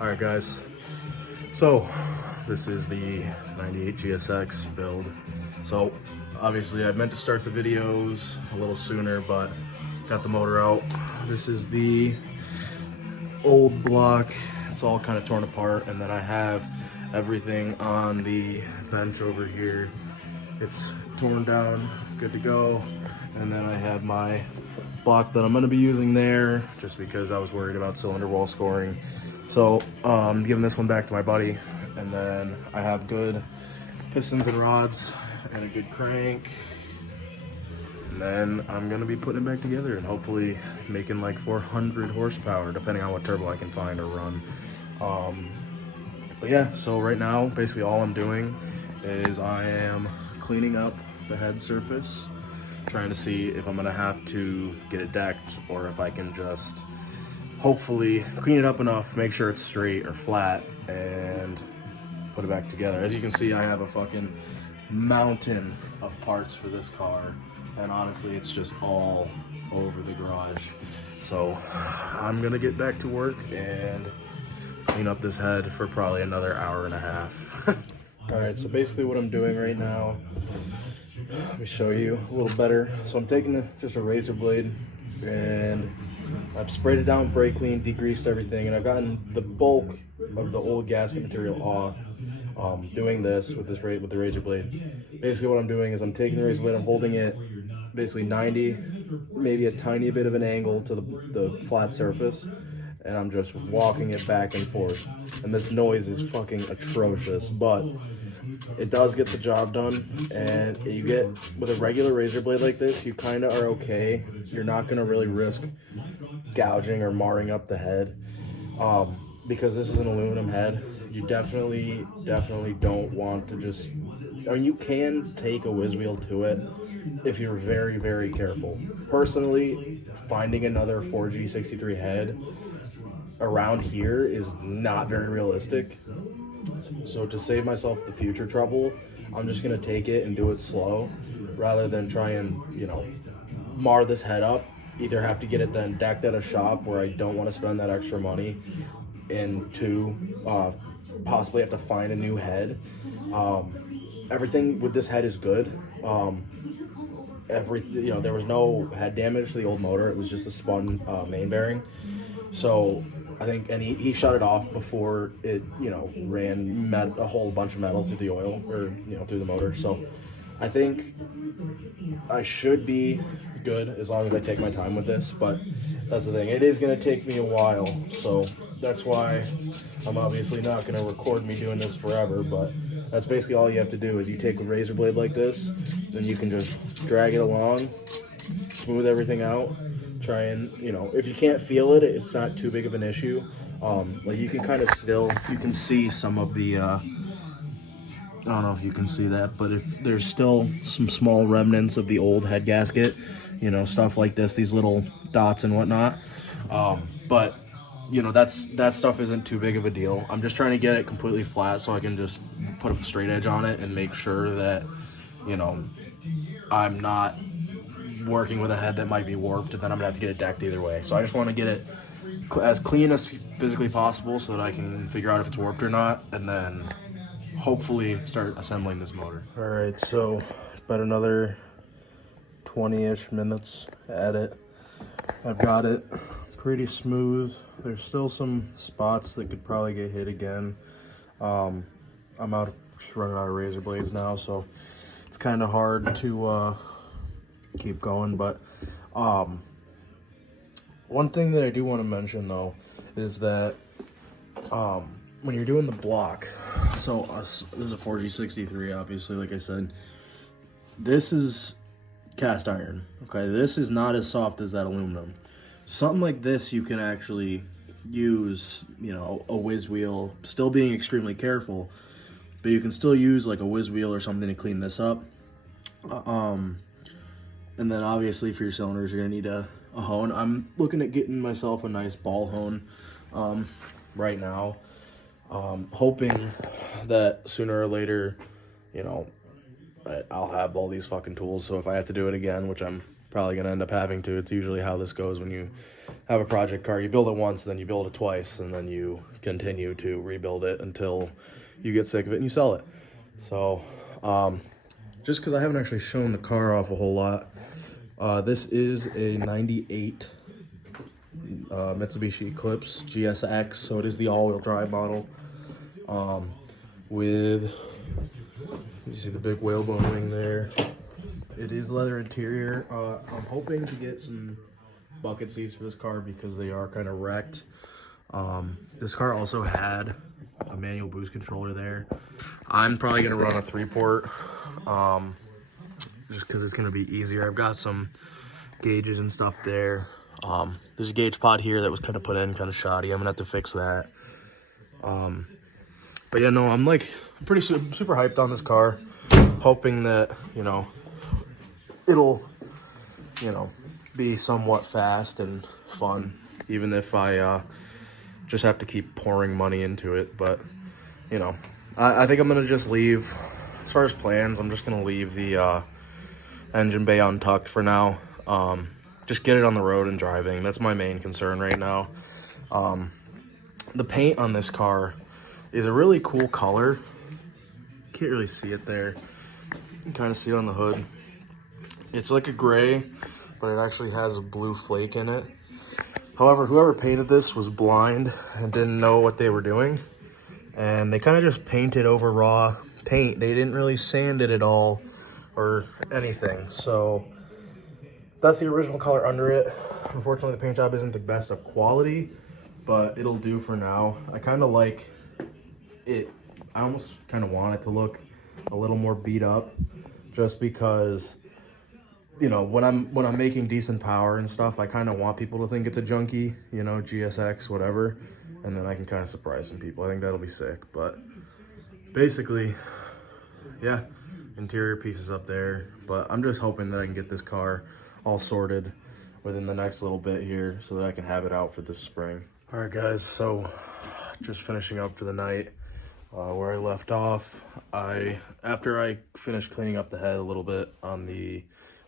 Alright guys, so this is the 98 GSX build. So obviously I meant to start the videos a little sooner, but got the motor out. This is the old block. It's all kind of torn apart, and then I have everything on the bench over here. It's torn down, good to go. And then I have my block that I'm going to be using there just because I was worried about cylinder wall scoring. So I'm giving this one back to my buddy, and then I have good pistons and rods and a good crank, and then I'm going to be putting it back together and hopefully making like 400 horsepower depending on what turbo I can find or run. But yeah, so right now basically all I'm doing is I am cleaning up the head surface, trying to see if I'm gonna have to get it decked or if I can just hopefully clean it up enough, make sure it's straight or flat, and put it back together. As you can see, I have a fucking mountain of parts for this car, and honestly it's just all over the garage. So I'm gonna get back to work and clean up this head for probably another hour and a half. Alright, so basically what I'm doing right now, let me show you a little better. So I'm taking just a razor blade, and I've sprayed it down with brake clean, degreased everything, and I've gotten the bulk of the old gasket material off. Doing this with the razor blade. Basically what I'm doing is I'm taking the razor blade, I'm holding it basically 90, maybe a tiny bit of an angle to the flat surface, and I'm just walking it back and forth. And this noise is fucking atrocious, but it does get the job done. And you get, with a regular razor blade like this, you kind of are okay. You're not going to really risk gouging or marring up the head, because this is an aluminum head. You definitely don't want to just, I mean, you can take a whiz wheel to it if you're very, very careful. Personally, finding another 4G63 head around here is not very realistic. So to save myself the future trouble, I'm just gonna take it and do it slow rather than try and, you know, mar this head up. Either have to get it then decked at a shop where I don't want to spend that extra money, and two, possibly have to find a new head. Everything with this head is good. There was no head damage to the old motor. It was just a spun main bearing. So I think, and he shut it off before it, ran a whole bunch of metal through the oil, or, through the motor. So I think I should be good as long as I take my time with this, but that's the thing. It is going to take me a while, so that's why I'm obviously not going to record me doing this forever, but that's basically all you have to do is you take a razor blade like this, then you can just drag it along, smooth everything out, try and, if you can't feel it, it's not too big of an issue. Like you can kind of you can see some of the, I don't know if you can see that, but if there's still some small remnants of the old head gasket, stuff like this, these little dots and whatnot. But that stuff isn't too big of a deal. I'm just trying to get it completely flat so I can just put a straight edge on it and make sure that, I'm not working with a head that might be warped, and then I'm gonna have to get it decked either way. So I just want to get it as clean as physically possible so that I can figure out if it's warped or not, and then hopefully start assembling this motor. All right, so about another 20-ish minutes at it. I've got it pretty smooth. There's still some spots that could probably get hit again. I'm just running out of razor blades now, so it's kind of hard to keep going. But one thing that I do want to mention though is that when you're doing the block, so this is a 4G63, obviously, like I said, this is cast iron, okay? This is not as soft as that aluminum. Something like this you can actually use, a whiz wheel, still being extremely careful, but you can still use like a whiz wheel or something to clean this up. And then obviously for your cylinders, you're gonna need a hone. I'm looking at getting myself a nice ball hone right now, hoping that sooner or later, I'll have all these fucking tools. So if I have to do it again, which I'm probably gonna end up having to, it's usually how this goes when you have a project car. You build it once, then you build it twice, and then you continue to rebuild it until you get sick of it and you sell it. So, just because I haven't actually shown the car off a whole lot, this is a 98 Mitsubishi Eclipse GSX, so it is the all-wheel drive model, with, you see the big whalebone wing there. It is leather interior. I'm hoping to get some bucket seats for this car because they are kind of wrecked. This car also had a manual boost controller there. I'm probably going to run a 3-port, just because it's going to be easier. I've got some gauges and stuff there. There's a gauge pod here that was kind of put in kind of shoddy. I'm going to have to fix that. But yeah, no, I'm pretty super hyped on this car, hoping that, you know, it'll, you know, be somewhat fast and fun, even if I just have to keep pouring money into it. But, you know, I think I'm going to just leave, as far as plans, I'm just going to leave the engine bay untucked for now. Just get it on the road and driving. That's my main concern right now. The paint on this car is a really cool color. Can't really see it there. You can kind of see it on the hood. It's like a gray, but it actually has a blue flake in it. However, whoever painted this was blind and didn't know what they were doing. And they kind of just painted over raw paint. They didn't really sand it at all or anything. So that's the original color under it. Unfortunately, the paint job isn't the best of quality, but it'll do for now. I kind of like it. I almost kind of want it to look a little more beat up, just because, you know, when I'm making decent power and stuff, I kind of want people to think it's a junky, you know, GSX, whatever, and then I can kind of surprise some people. I think that'll be sick. But basically, yeah, interior pieces up there. But I'm just hoping that I can get this car all sorted within the next little bit here so that I can have it out for this spring. All right, guys, so just finishing up for the night. Where I left off, after I finished cleaning up the head a little bit on the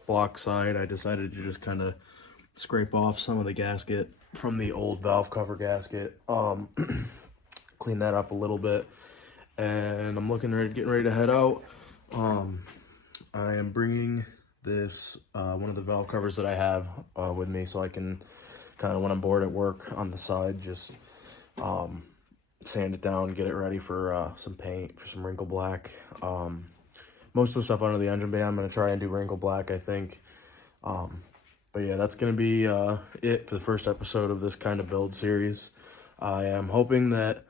block side, I decided to just kind of scrape off some of the gasket from the old valve cover gasket, clean that up a little bit, and I'm getting ready to head out. I am bringing this one of the valve covers that I have with me, so I can kind of, when I'm bored at work on the side, just sand it down, get it ready for some paint, for some wrinkle black. Most of the stuff under the engine bay, I'm going to try and do wrinkle black, I think. But yeah, that's going to be it for the first episode of this kind of build series. I am hoping that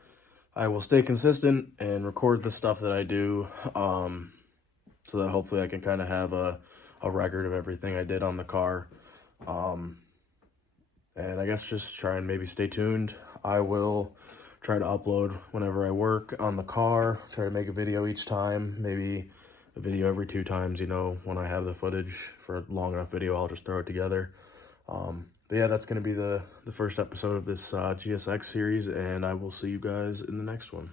I will stay consistent and record the stuff that I do, so that hopefully I can kind of have a record of everything I did on the car. And I guess just try and maybe stay tuned. I will try to upload whenever I work on the car, try to make a video each time, maybe a video every 2 times, you know, when I have the footage for a long enough video, I'll just throw it together. But yeah, that's going to be the first episode of this GSX series, and I will see you guys in the next one.